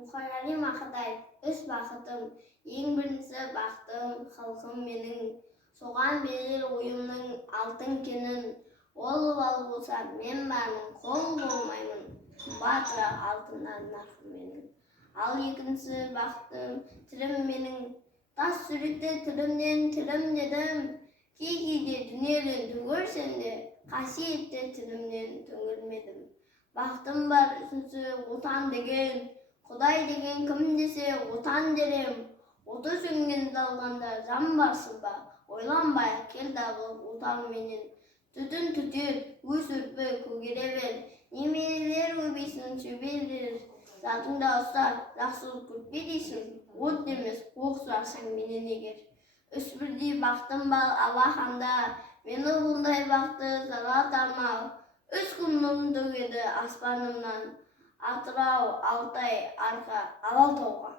Мұхаррим Ақатай, өз бақытым, ең бірінші бақтым, халқым менің. Соған берер ойымның алтын кенін, ол болса мен бармын, қол болмаймын, батыра алтыннан нарқым менің. Ал екінші бақтым, тірім менің, тас сүректі тірімнен тірім дедім. Кей-кейде дүниеден түгірсем де, қасиетті тірімнен түңілмедім. Бақтым бар үшінші отан деген, Құдай деген кім десе отан дерем. Оты сөнген далғанда жан барсың ба, ойланбай кел дағы отан менен. Түтін түтер, өз өрпі көгере бер, немерелер көбейсін сөберер. Затыңда ұстар, жақсылық көрпе дейсің, от демес, оқ сұрасаң менен егер. Үш бірдей бақтым бар Аллаханда, мені бұндай бақты жарат армау. Үш күн нұрын төгеді аспанымнан, Атырау, Алтай, Арқа, Алатауға.